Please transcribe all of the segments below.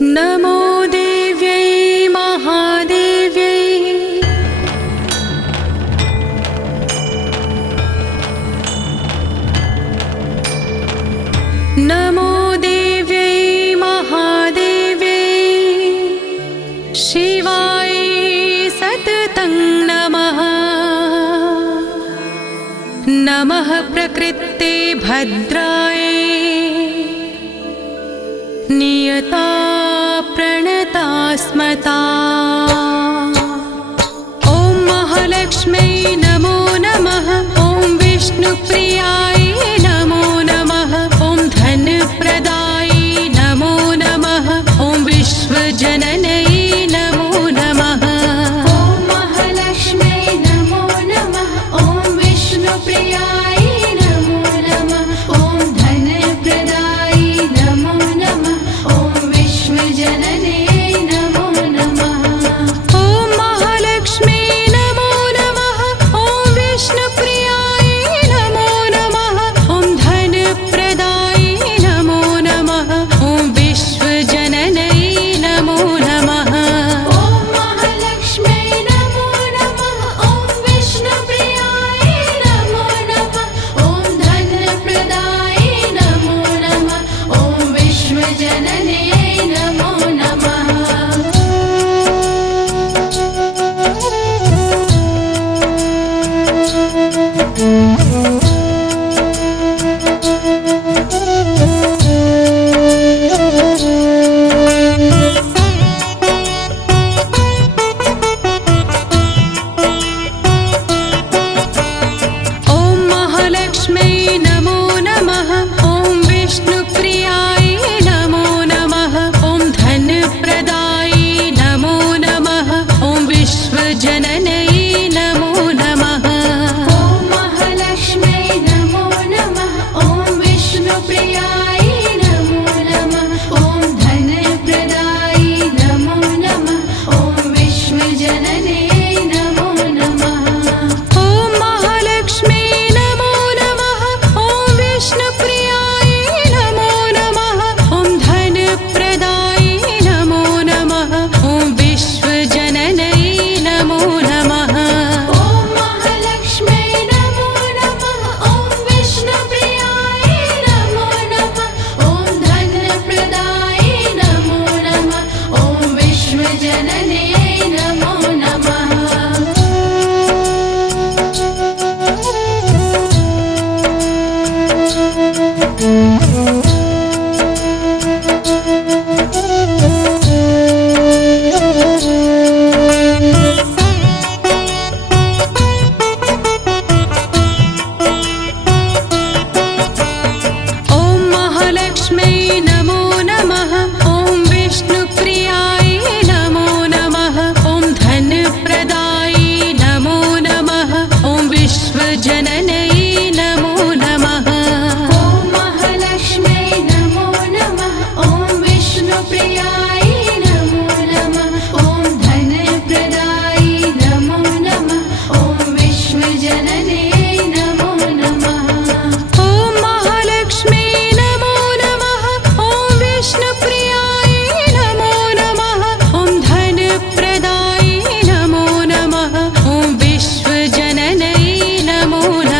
नमो देव्यै महादेव्यै नमो देव्यै महादेव्यै शिवाय सततं नमः नमः प्रकृते भद्राय नियता प्रणता स्मता ॐ महालक्ष्म्यै नमो नमः ॐ विष्णुप्रियाय नमो नमः ॐ धनप्रदाय नमो नमः ॐ विश्वजननै नमो नमः ॐ महालक्ष्म्यै नमो नमः ॐ विष्णुप्रियाय नमो नमः ॐ धनप्रदाय नमो नमः ॐ विश्वजनने नमो नमः ॐ महालक्ष्म्यै नमो नमः ॐ विष्णुप्रियाय नमो नमः ॐ धनप्रदाय नमो नमः ॐ विश्वजननै नमो नमः ॐ महालक्ष्म्यै नमो नमः ॐ विष्णुप्रियाय नमो नमः ॐ धनप्रदाय नमो नमः ॐ विश्वजनने नमो नमः ॐ महालक्ष्म्यै नमो नमः ॐ विष्णुप्रियाय नमो नमः ॐ धनप्रदाय नमो नमः ॐ विश्वजननै नमो नमः ॐ महालक्ष्म्यै नमो नमः ॐ विष्णुप्रियाय नमो नमः ॐ धनप्रदाय नमो नमः ॐ विश्वजनने नमो नमः ॐ महालक्ष्म्यै नमो नमः ॐ विष्णुप्रियाय नमो नमः ॐ धनप्रदाय नमो नमः ॐ विश्वजननै नमो नमः ॐ महालक्ष्म्यै नमो नमः ॐ विष्णुप्रियाय नमो नमः ॐ धनप्रदाय नमो नमः ॐ विश्वजनने नमो नमः ॐ महालक्ष्म्यै नमो नमः ॐ विष्णुप्रियाय नमो नमः ॐ धनप्रदाय नमो नमः ॐ विश्वजननै नमो नमः ॐ महालक्ष्म्यै नमो नमः ॐ विष्णुप्रियाय नमो नमः ॐ धनप्रदाय नमो नमः ॐ विश्वजनने नमो नमः ॐ महालक्ष्म्यै नमो नमः ॐ विष्णुप्रियाय नमो नमः ॐ धनप्रदाय नमो नमः ॐ विश्वजननै नमो नमः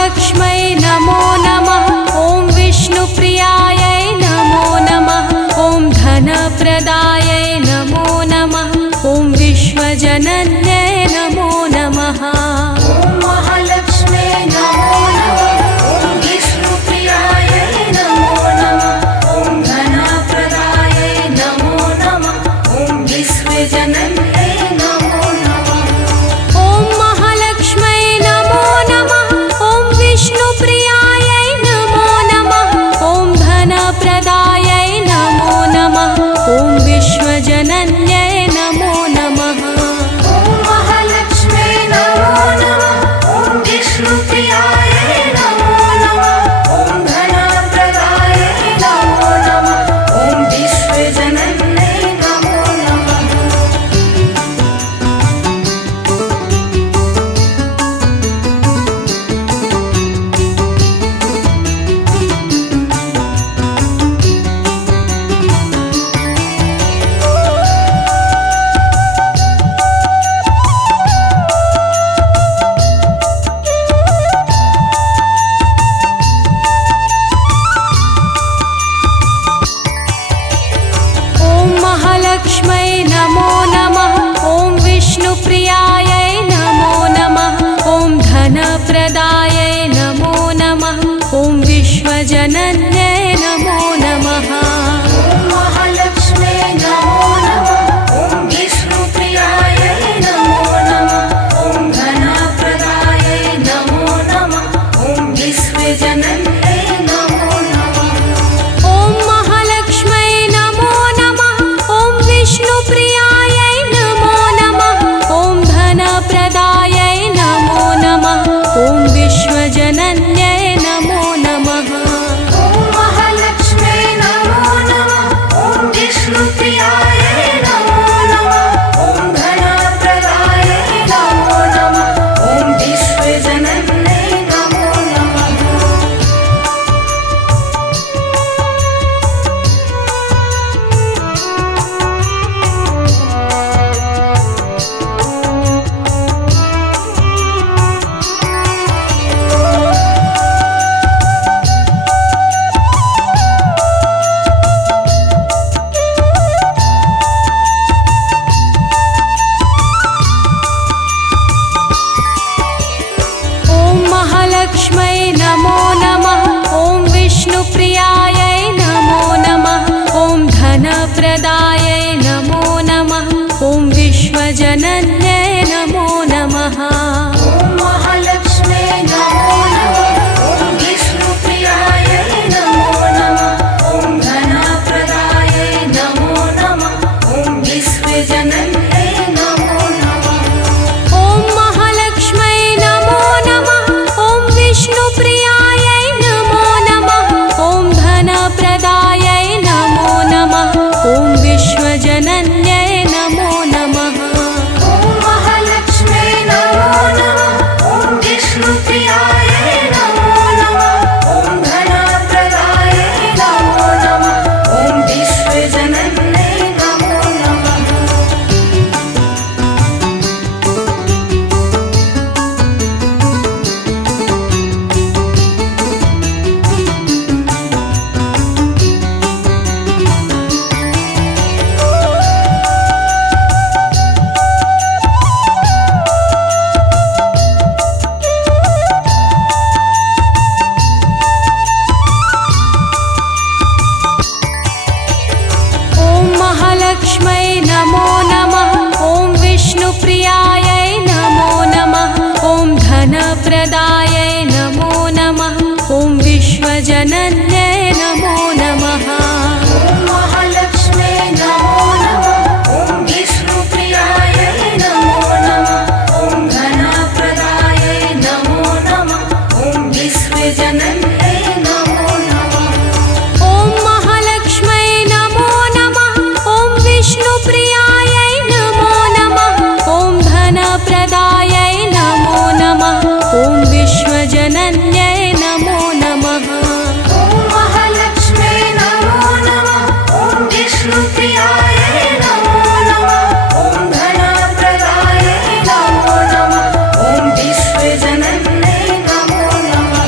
महालक्ष्मै नमो नमः ॐ विष्णुप्रियायै नमो नमः ॐ धनप्रदायै नमो नमः ॐ विश्वजनन्यै नमो नमः ॐ महालक्ष्मे नमो नमः ॐ विष्णुप्रियायै नमो नमः ॐ धनप्रदायै नमो नमः ॐ विश्वजनन्यै नमो नमः ॐ महालक्ष्मै नमो नमः ॐ विष्णुप्रियायै नमो नमः ॐ धनप्रदायै नमो नमः ॐ विश्वजनन्यै नमो नमः ॐ महालक्ष्मे नमो नमः ॐ विष्णुप्रियायै नमो नमः ॐ धनप्रदायै नमो नमः ॐ विश्वजनन्यै नमो नमः ॐ महालक्ष्मै नमो नमः ॐ विष्णुप्रियायै नमो नमः ॐ धनप्रदायै नमो नमः ॐ विश्वजनन्यै नमो नमः ॐ महालक्ष्मे नमो नमः ॐ विष्णुप्रियायै नमो नमः ॐ धनप्रदायै नमो नमः ॐ विश्वजनन्यै नमो नमः ॐ महालक्ष्मै नमो नमः ॐ विष्णुप्रियायै नमो नमः ॐ धनप्रदायै नमो नमः ॐ विश्वजनन्यै नमो नमः ॐ महालक्ष्मे नमो नमः ॐ विष्णुप्रियायै नमो नमः ॐ धनप्रदायै नमो नमः ॐ विश्वजनन्यै नमो नमः ॐ महालक्ष्मै नमो नमः ॐ विष्णुप्रियायै नमो नमः ॐ धनप्रदायै नमो नमः ॐ विश्वजनन्यै नमो नमः ॐ महालक्ष्मे नमो नमः ॐ विष्णुप्रियायै नमो नमः ॐ धनप्रदायै नमो नमः ॐ विश्वजनन्यै नमो नमः ॐ महालक्ष्मै नमो नमः ॐ विष्णुप्रियायै नमो नमः ॐ धनप्रदायै नमो नमः ॐ विश्वजनन्यै नमो नमः ॐ महालक्ष्मे नमो नमः ॐ विष्णुप्रियायै नमो नमः ॐ धनप्रदायै नमो नमः ॐ विश्वजनन्यै नमो नमः ॐ महालक्ष्मै नमो नमः ॐ विष्णुप्रियायै नमो नमः ॐ धनप्रदायै नमो नमः ॐ विश्वजनन्यै नमो नमः ॐ महालक्ष्मे नमो नमः ॐ विष्णुप्रियायै नमो नमः ॐ धनप्रदायै नमो नमः ॐ विश्वजनन्यै नमो नमः ॐ महालक्ष्मै नमो नमः ॐ विष्णुप्रियायै नमो नमः ॐ धनप्रदायै नमो नमः ॐ विश्वजनन्यै नमो नमः ॐ महालक्ष्मे नमो नमः ॐ विष्णुप्रियायै नमो नमः ॐ धनप्रदायै नमो नमः ॐ विश्वजनन्यै नमो नमः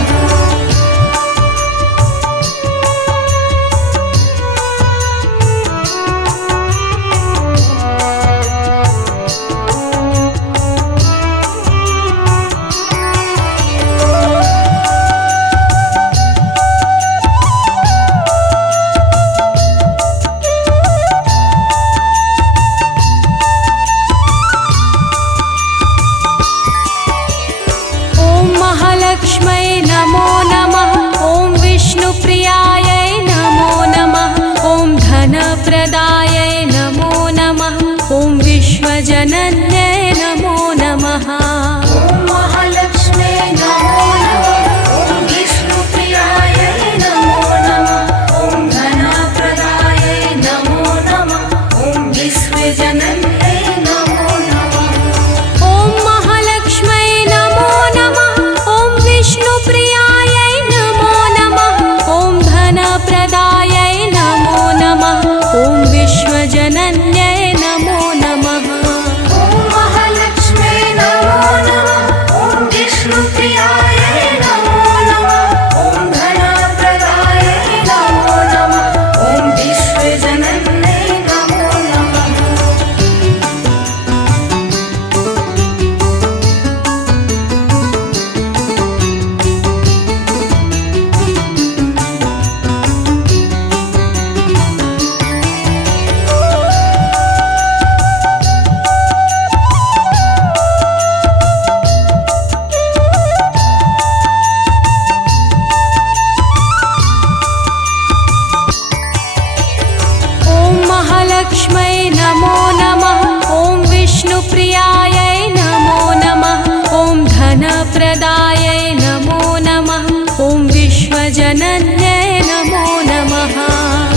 धनप्रदायै नमो नमः ॐ विश्वजनन्यै नमो नमः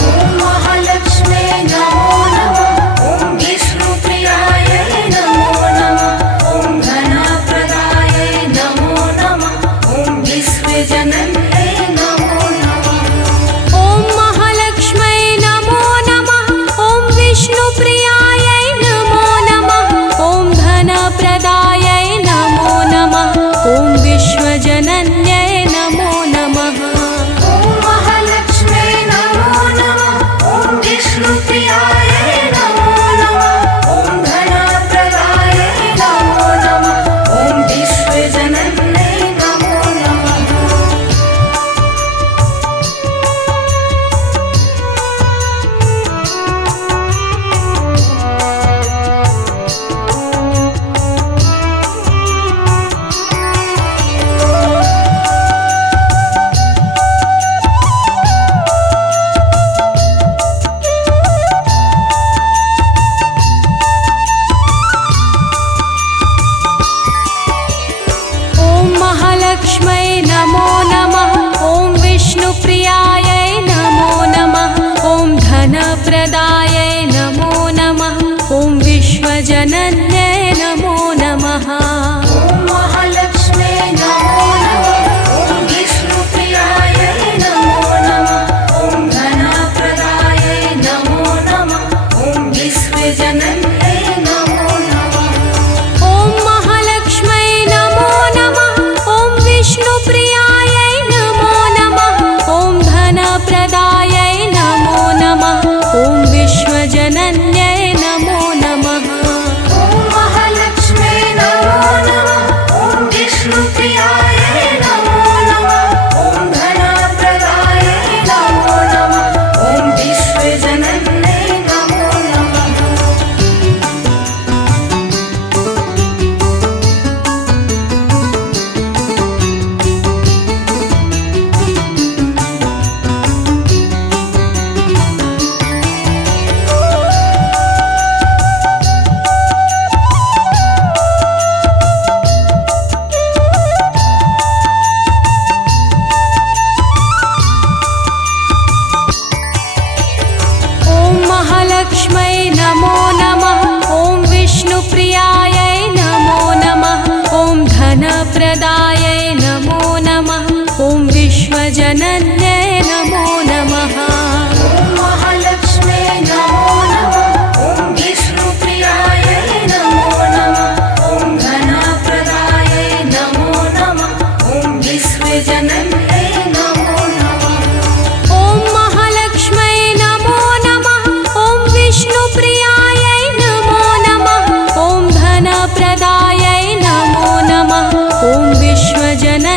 ॐ महालक्ष्मे नमो नमः ॐ विष्णुप्रियायै नमो नमः ॐ धनप्रदायै नमो नमः ॐ विश्वजनन्यै नमो नमः ॐ महालक्ष्मै नमो नमः ॐ विष्णुप्रियायै नमो नमः ॐ धनप्रदायै नमो नमः ॐ विश्वजनन्यै नमो नमः ॐ महालक्ष्मे नमो नमः ॐ विष्णुप्रियायै नमो नमः ॐ धनप्रदायै नमो नमः ॐ विश्वजनन्यै नमो नमः ॐ महालक्ष्मै नमो नमः ॐ विष्णुप्रियायै नमो नमः ॐ धनप्रदायै नमो नमः ॐ विश्वजनन्यै नमो नमः ॐ महालक्ष्मे नमो नमः ॐ विष्णुप्रियायै नमो नमः ॐ धनप्रदायै नमो नमः ॐ विश्वजनन्यै नमो नमः ॐ महालक्ष्मै नमो नमः ॐ विष्णुप्रियायै नमो नमः ॐ धनप्रदायै नमो नमः ॐ विश्वजनन्यै नमो नमः ॐ महालक्ष्मे नमो नमः ॐ विष्णुप्रियायै नमो नमः ॐ धनप्रदायै नमो नमः ॐ विश्वजनन्यै नमो नमः ॐ महालक्ष्मै नमो नमः ॐ विष्णुप्रियायै नमो नमः ॐ धनप्रदायै नमो नमः ॐ विश्वजनन्यै नमो नमः ॐ महालक्ष्मे नमो नमः ॐ विष्णुप्रियायै नमो नमः ॐ धनप्रदायै नमो नमः ॐ विश्वजनन्यै नमो नमः ॐ महालक्ष्मै नमो नमः ॐ विष्णुप्रियायै नमो नमः ॐ धनप्रदायै नमो नमः ॐ विश्वजनन्यै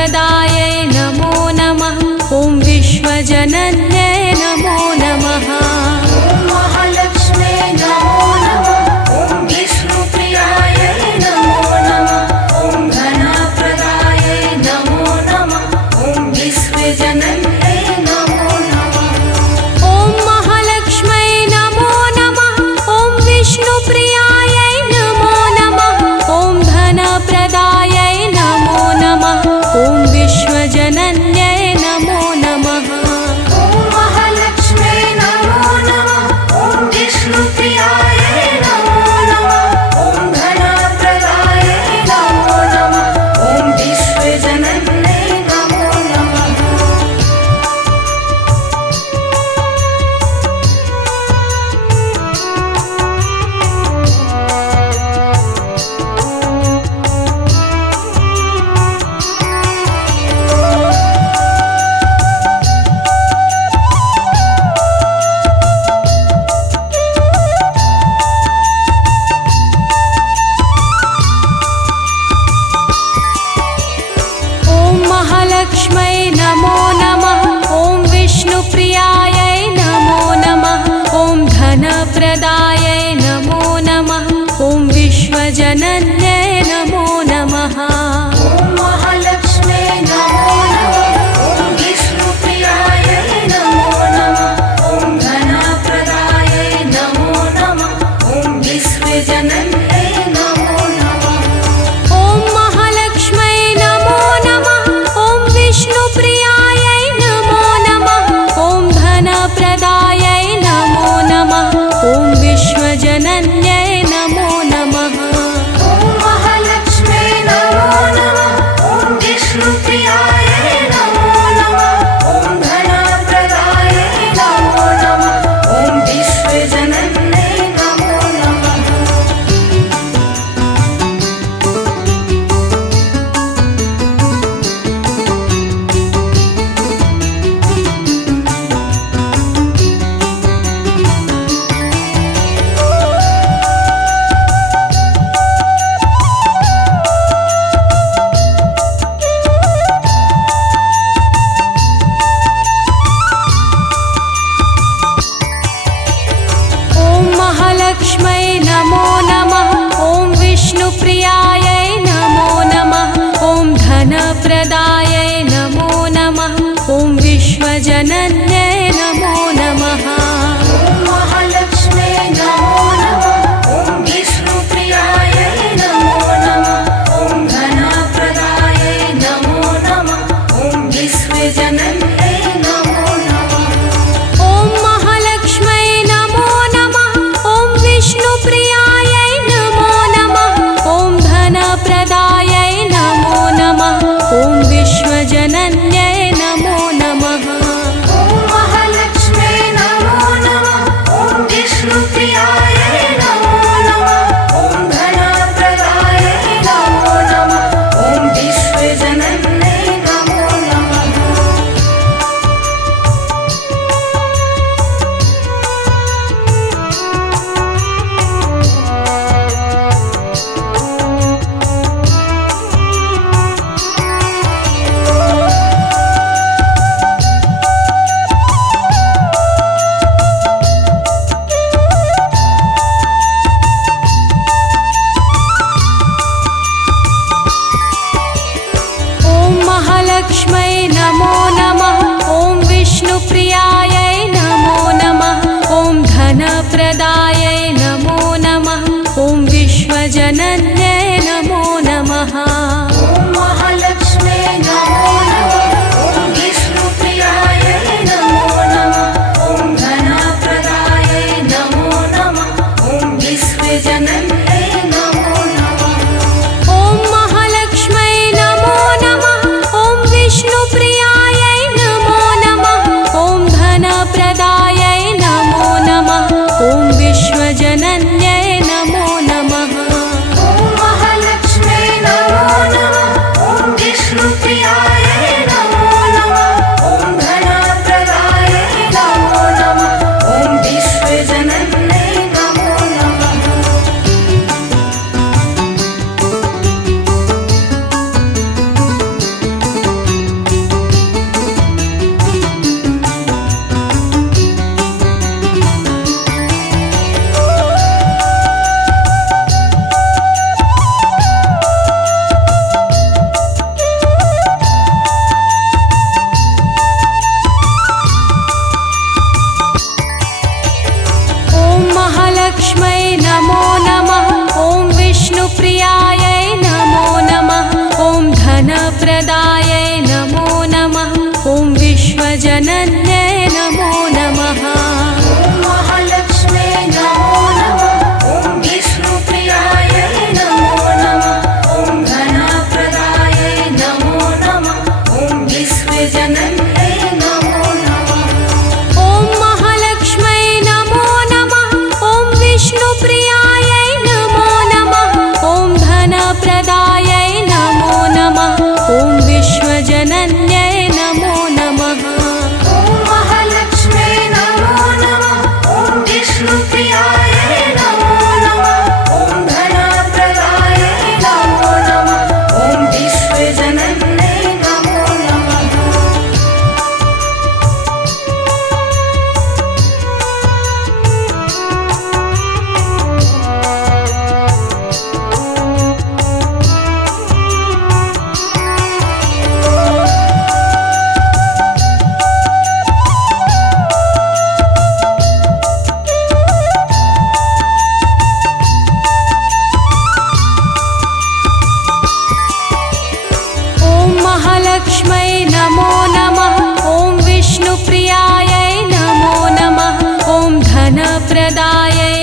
धनप्रदायै नमो नमः ॐ विश्वजनन्यै नमो नमः ॐ महालक्ष्म्यै नमो नमः ॐ विष्णुप्रियायै नमो नमः ॐ धनप्रदायै नमो नमः ॐ विश्वजनन्यै नमो नमः ॐ महालक्ष्म्यै नमो नमः ॐ विष्णुप्रियायै नमो नमः ॐ धनप्रदायै नमो नमः ॐ विश्वजनन्यै नमो नमः ॐ महालक्ष्म्यै नमो नमः ॐ विष्णुप्रियायै नमो नमः ॐ धनप्रदायै नमो नमः ॐ विश्वजनन्यै नमो नमः ॐ महालक्ष्म्यै नमो नमः ॐ विष्णुप्रियायै नमो नमः ॐ धनप्रदायै नमो नमः ॐ विश्वजनन्यै नमो नमः ॐ महालक्ष्म्यै नमो नमः ॐ विष्णुप्रियायै नमो नमः ॐ धनप्रदायै नमो नमः ॐ विश्वजनन्यै नमो नमः ॐ महालक्ष्म्यै नमो नमः ॐ विष्णुप्रियायै नमो नमः ॐ धनप्रदायै नमो नमः ॐ विश्वजनन्यै नमो नमः ॐ महालक्ष्म्यै नमो नमः ॐ विष्णुप्रियायै नमो नमः ॐ धनप्रदायै नमो नमः ॐ विश्वजनन्यै नमो नमः ॐ महालक्ष्म्यै नमो नमः ॐ विष्णुप्रियायै नमो नमः ॐ धनप्रदायै नमो नमः ॐ विश्वजनन्यै नमो नमः ॐ महालक्ष्म्यै नमो नमः ॐ विष्णुप्रियायै नमो नमः ॐ धनप्रदायै नमो नमः ॐ विश्वजनन्यै नमो नमः ॐ महालक्ष्म्यै नमो नमः ॐ विष्णुप्रियायै नमो नमः ॐ धनप्रदायै नमो नमः ॐ विश्वजनन्यै नमो नमः ॐ विश्वजनन्यै नमो नमः। ॐ महालक्ष्मे नमो नमः। ॐ विष्णुप्रियायै नमो नमः। ॐ धनप्रदायै नमो नमः। ॐ विश्वजनन्यै नमो नमः। ॐ महालक्ष्मै नमो नमः। ॐ विष्णुप्रियायै नमो नमः। ॐ धनप्रदायै नमो नमः। ॐ विश्वजनन्यै नमो नमः। ॐ महालक्ष्मे नमो नमः। ॐ विष्णुप्रियायै नमो नमः। ॐ धनप्रदायै नमो नमः। ॐ विश्वजनन्यै नमो नमः। ॐ महालक्ष्मै नमो नमः। ॐ विष्णुप्रियायै नमो नमः। ॐ धनप्रदायै